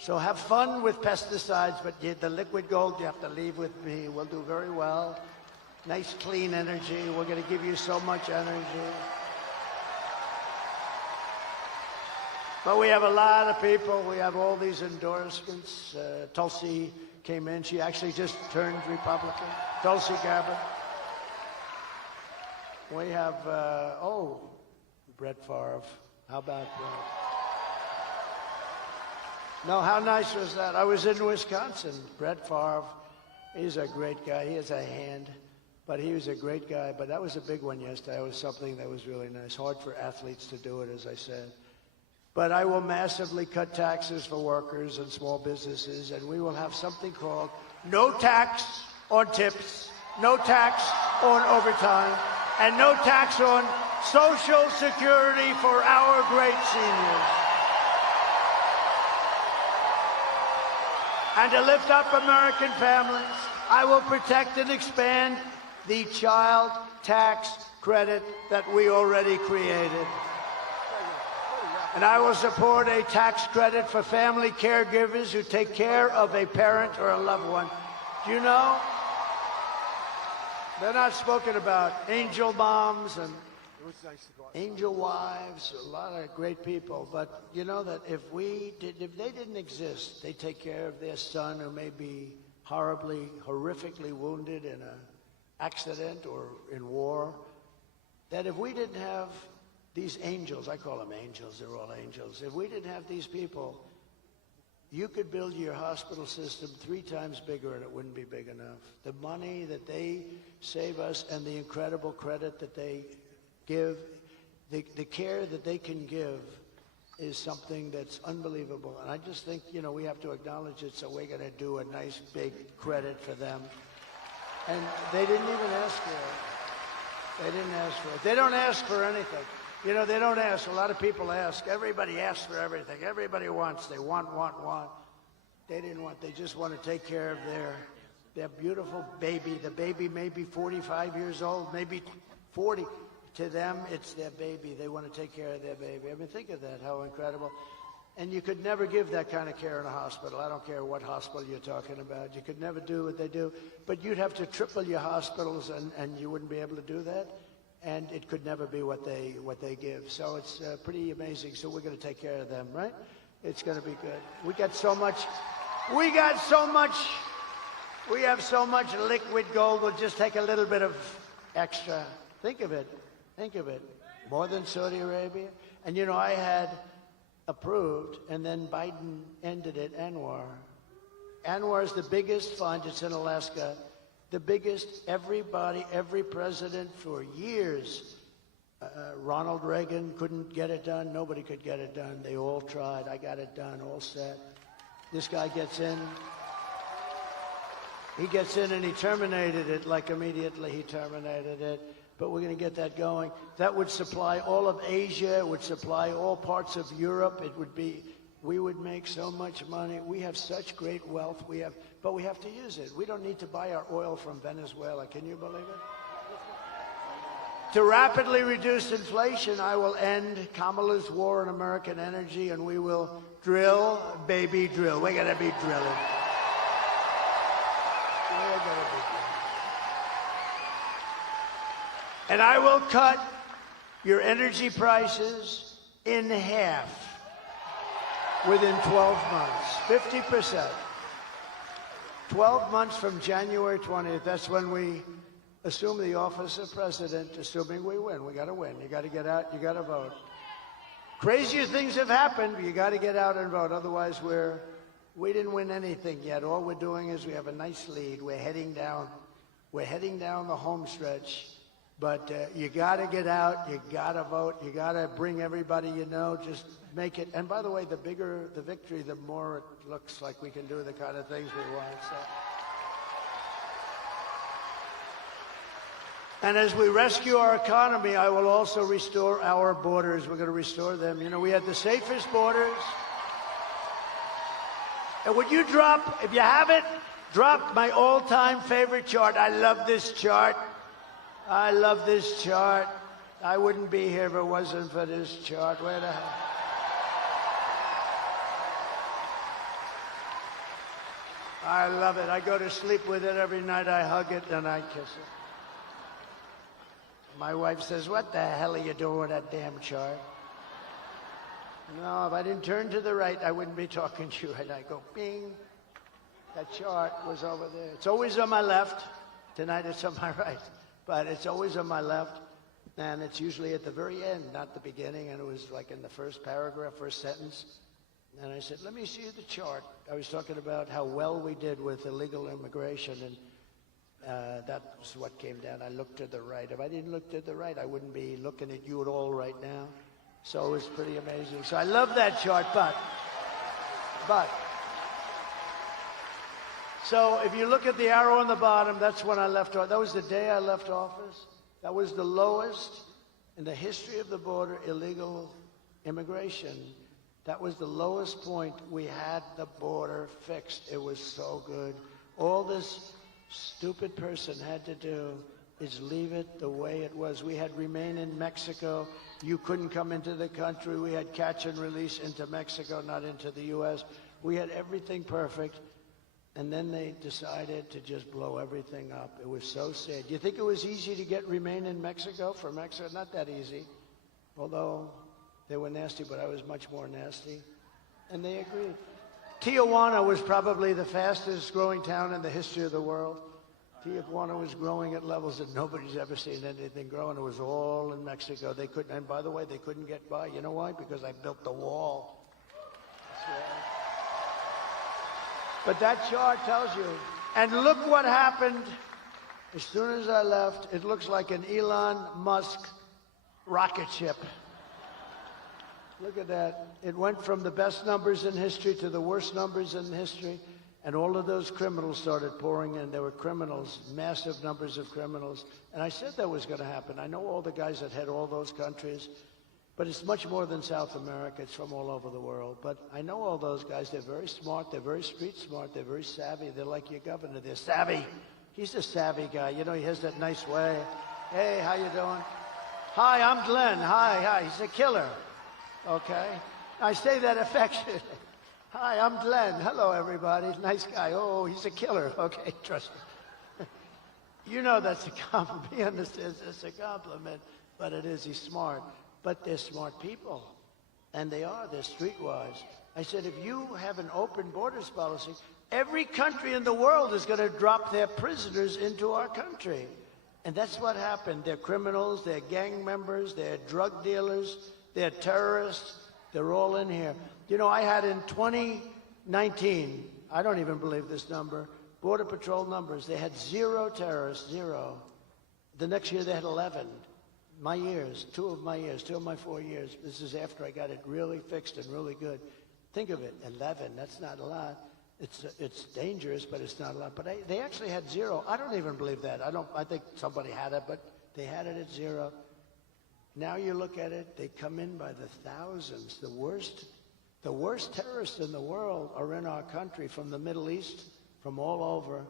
So have fun with pesticides, but the liquid gold you have to leave with me. We'll do very well. Nice, clean energy. We're going to give you so much energy. But we have a lot of people. We have all these endorsements. Tulsi came in. She actually just turned Republican. Tulsi Gabbard. We have, Brett Favre. How about that? No, how nice was that? I was in Wisconsin. Brett Favre, he's a great guy. He has a hand, but he was a great guy. But that was a big one yesterday. It was something that was really nice. Hard for athletes to do it, as I said. But I will massively cut taxes for workers and small businesses, and we will have something called no tax on tips, no tax on overtime, and no tax on Social Security for our great seniors. And to lift up American families, I will protect and expand the child tax credit that we already created. And I will support a tax credit for family caregivers who take care of a parent or a loved one. Do you know? They're not spoken about. Angel moms and angel wives, a lot of great people. But you know that if they didn't exist, they take care of their son who may be horrifically wounded in an accident or in war. That if we didn't have these angels, I call them angels, they're all angels. If we didn't have these people, you could build your hospital system 3 times bigger and it wouldn't be big enough. The money that they save us and the incredible credit that they give, the care that they can give is something that's unbelievable. And I just think, we have to acknowledge it, so we're going to do a nice big credit for them. And they didn't even ask for it. They didn't ask for it. They don't ask for anything. They don't ask. A lot of people ask. Everybody asks for everything. Everybody wants. They want. They didn't want. They just want to take care of their beautiful baby. The baby may be 45 years old, maybe 40. To them, it's their baby. They want to take care of their baby. I mean, think of that, how incredible. And you could never give that kind of care in a hospital. I don't care what hospital you're talking about. You could never do what they do. But you'd have to triple your hospitals, and you wouldn't be able to do that. And it could never be what they give. So it's pretty amazing. So we're going to take care of them, right? It's going to be good. We have so much liquid gold. We'll just take a little bit of extra. Think of it. More than Saudi Arabia. And I had approved, and then Biden ended it, Anwar. Anwar is the biggest fund. It's in Alaska. The biggest, every president for years. Ronald Reagan couldn't get it done. Nobody could get it done. They all tried. I got it done, all set. This guy gets in. He gets in and he terminated it, like immediately he terminated it. But we're going to get that going. That would supply all of Asia. It would supply all parts of Europe. We would make so much money. We have such great wealth. But we have to use it. We don't need to buy our oil from Venezuela. Can you believe it? To rapidly reduce inflation, I will end Kamala's war on American energy, and we will drill, baby, drill. We're going to be drilling. And I will cut your energy prices in half within 12 months, 50%. 12 months from January 20th, that's when we assume the office of president, assuming we win. We got to win. You got to get out. You got to vote. Crazier things have happened. You got to get out and vote. Otherwise, we didn't win anything yet. All we're doing is we have a nice lead. We're heading down the home stretch. But you got to get out. You got to vote. You got to bring everybody you know. Just make it. And by the way, the bigger the victory, the more it looks like we can do the kind of things we want. So. And as we rescue our economy, I will also restore our borders. We're going to restore them. We had the safest borders. And would you drop, if you have it, drop my all-time favorite chart. I love this chart. I love this chart. I wouldn't be here if it wasn't for this chart. Where the hell? I love it. I go to sleep with it every night. I hug it and I kiss it. My wife says, "What the hell are you doing with that damn chart?" No, if I didn't turn to the right, I wouldn't be talking to you. And I go, bing. That chart was over there. It's always on my left. Tonight it's on my right. But it's always on my left. And it's usually at the very end, not the beginning. And it was like in the first paragraph, first sentence. And I said, "Let me see the chart." I was talking about how well we did with illegal immigration. And that was what came down. I looked to the right. If I didn't look to the right, I wouldn't be looking at you at all right now. So it was pretty amazing. So I love that chart, but. So if you look at the arrow on the bottom, that's when I left office. That was the day I left office. That was the lowest in the history of the border illegal immigration. That was the lowest point. We had the border fixed. It was so good. All this stupid person had to do is leave it the way it was. We had remain in Mexico. You couldn't come into the country. We had catch and release into Mexico, not into the U.S. We had everything perfect. And then they decided to just blow everything up. It was so sad. Do you think it was easy to get remain in Mexico for Mexico? Not that easy. Although they were nasty, but I was much more nasty. And they agreed. Tijuana was probably the fastest growing town in the history of the world. Tijuana was growing at levels that nobody's ever seen anything grow, and it was all in Mexico. They couldn't, and by the way, they couldn't get by. You know why? Because I built the wall. That's right. But that chart tells you. And look what happened as soon as I left. It looks like an Elon Musk rocket ship. Look at that. It went from the best numbers in history to the worst numbers in history. And all of those criminals started pouring in. There were criminals, massive numbers of criminals. And I said that was going to happen. I know all the guys that head all those countries. But it's much more than South America. It's from all over the world. But I know all those guys. They're very smart. They're very street smart. They're very savvy. They're like your governor. They're savvy. He's a savvy guy. You know, he has that nice way. "Hey, how you doing?" "Hi, I'm Glenn." Hi. He's a killer. Okay? I say that affectionately. "Hi, I'm Glenn. Hello, everybody. Nice guy." "Oh, he's a killer." "Okay, trust me." You know that's a compliment. He understands it's a compliment. But it is. He's smart. But they're smart people. And they are. They're streetwise. I said, if you have an open borders policy, every country in the world is going to drop their prisoners into our country. And that's what happened. They're criminals. They're gang members. They're drug dealers. They're terrorists. They're all in here. You know, I had in 2019, I don't even believe this number, Border Patrol numbers, they had 0 terrorists, 0. The next year they had 11. My years, 2 of my 4 years. This is after I got it really fixed and really good. Think of it, 11, that's not a lot. It's dangerous, but it's not a lot. But they actually had 0. I don't even believe that. I think somebody had it, but they had it at 0. Now you look at it, they come in by the thousands. The worst terrorists in the world are in our country, from the Middle East, from all over.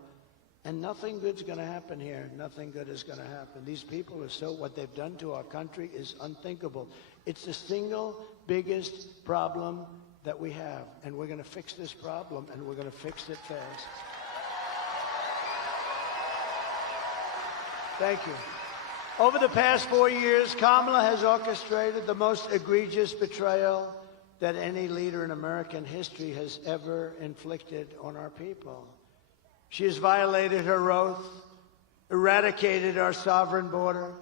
And nothing good's going to happen here. Nothing good is going to happen. These people are what they've done to our country is unthinkable. It's the single biggest problem that we have. And we're going to fix this problem, and we're going to fix it fast. Thank you. Over the past 4 years, Kamala has orchestrated the most egregious betrayal that any leader in American history has ever inflicted on our people. She has violated her oath, eradicated our sovereign border,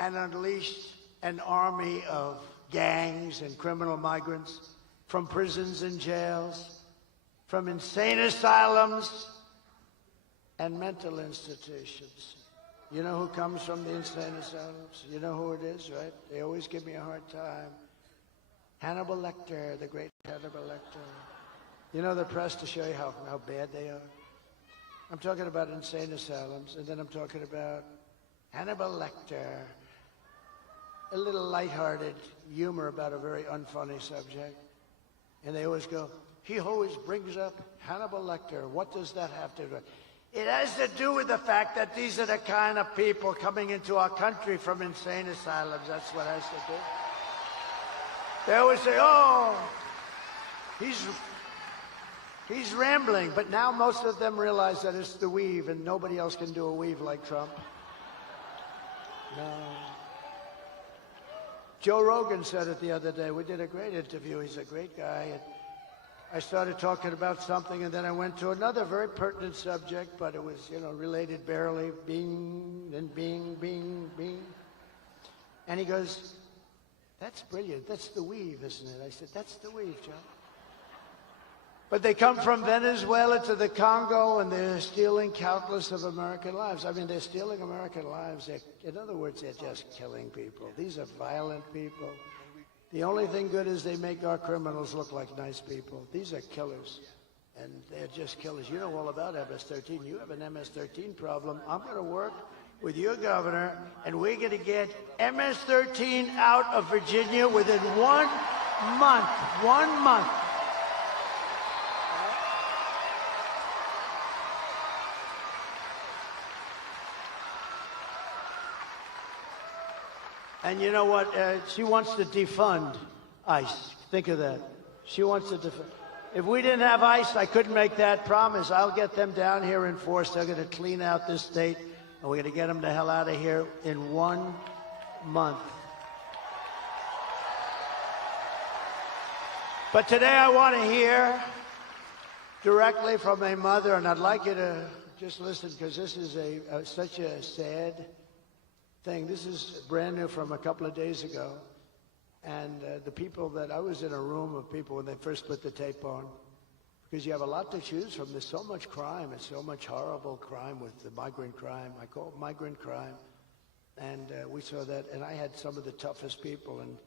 and unleashed an army of gangs and criminal migrants from prisons and jails, from insane asylums and mental institutions. You know who comes from the insane asylums? You know who it is, right? They always give me a hard time. Hannibal Lecter, the great Hannibal Lecter. You know the press to show you how bad they are? I'm talking about insane asylums, and then I'm talking about Hannibal Lecter. A little lighthearted humor about a very unfunny subject. And they always go, he always brings up Hannibal Lecter. What does that have to do with it? It has to do with the fact that these are the kind of people coming into our country from insane asylums. That's what it has to do. They always say, oh, He's rambling, but now most of them realize that it's the weave, and nobody else can do a weave like Trump. No. Joe Rogan said it the other day. We did a great interview. He's a great guy. And I started talking about something, and then I went to another very pertinent subject, but it was, related barely. Bing, then bing, bing, bing. And he goes, "That's brilliant. That's the weave, isn't it?" I said, "That's the weave, Joe." But they come from Venezuela to the Congo, and they're stealing countless of American lives. I mean, they're stealing American lives. In other words, they're just killing people. These are violent people. The only thing good is they make our criminals look like nice people. These are killers, and they're just killers. You know all about MS-13. You have an MS-13 problem. I'm going to work with your governor, and we're going to get MS-13 out of Virginia within 1 month. 1 month. And you know what? She wants to defund ICE. Think of that. She wants to defund. If we didn't have ICE, I couldn't make that promise. I'll get them down here in force. They're going to clean out this state, and we're going to get them the hell out of here in 1 month. But today I want to hear directly from a mother, and I'd like you to just listen, because this is such a sad thing. This is brand new from a couple of days ago. And the people that I was in a room of people when they first put the tape on, because you have a lot to choose from. There's so much crime and so much horrible crime with the migrant crime. I call it migrant crime. And we saw that. And I had some of the toughest people, and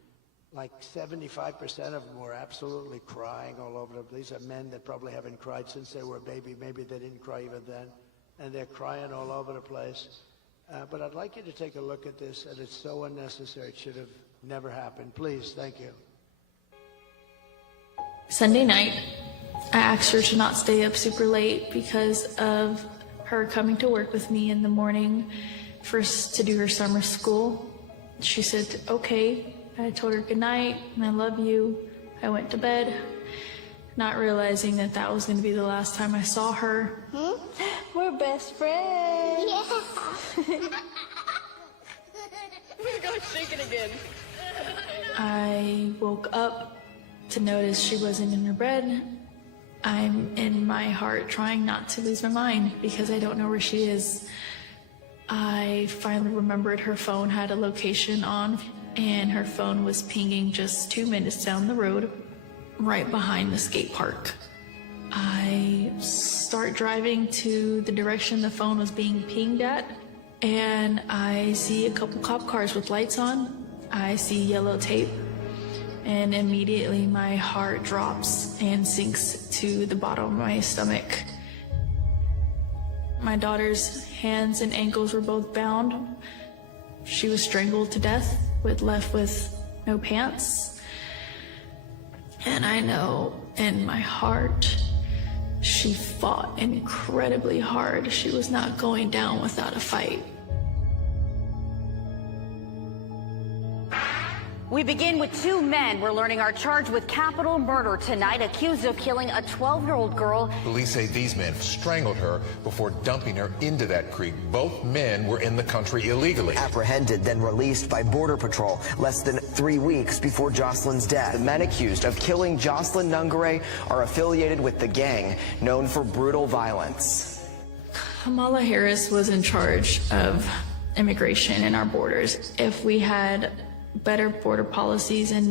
like 75% of them were absolutely crying all over the place. These are men that probably haven't cried since they were a baby. Maybe they didn't cry even then. And they're crying all over the place. But I'd like you to take a look at this, and it's so unnecessary. It should have never happened. Please, thank you. Sunday night, I asked her to not stay up super late because of her coming to work with me in the morning first to do her summer school. She said, okay. I told her good night and I love you. I went to bed, not realizing that that was going to be the last time I saw her. We're best friends. Yeah. We're going to shake it again. I woke up to notice she wasn't in her bed. I'm in my heart trying not to lose my mind because I don't know where she is. I finally remembered her phone had a location on, and her phone was pinging just 2 minutes down the road, right behind the skate park. I start driving to the direction the phone was being pinged at, and I see a couple cop cars with lights on. I see yellow tape, and immediately my heart drops and sinks to the bottom of my stomach. My daughter's hands and ankles were both bound. She was strangled to death, left with no pants. And I know in my heart, she fought incredibly hard. She was not going down without a fight. We begin with two men we're learning are charged with capital murder tonight, accused of killing a 12-year-old girl. Police say these men strangled her before dumping her into that creek. Both men were in the country illegally. Apprehended, then released by Border Patrol less than 3 weeks before Jocelyn's death. The men accused of killing Jocelyn Nungare are affiliated with the gang known for brutal violence. Kamala Harris was in charge of immigration in our borders. If we had better border policies and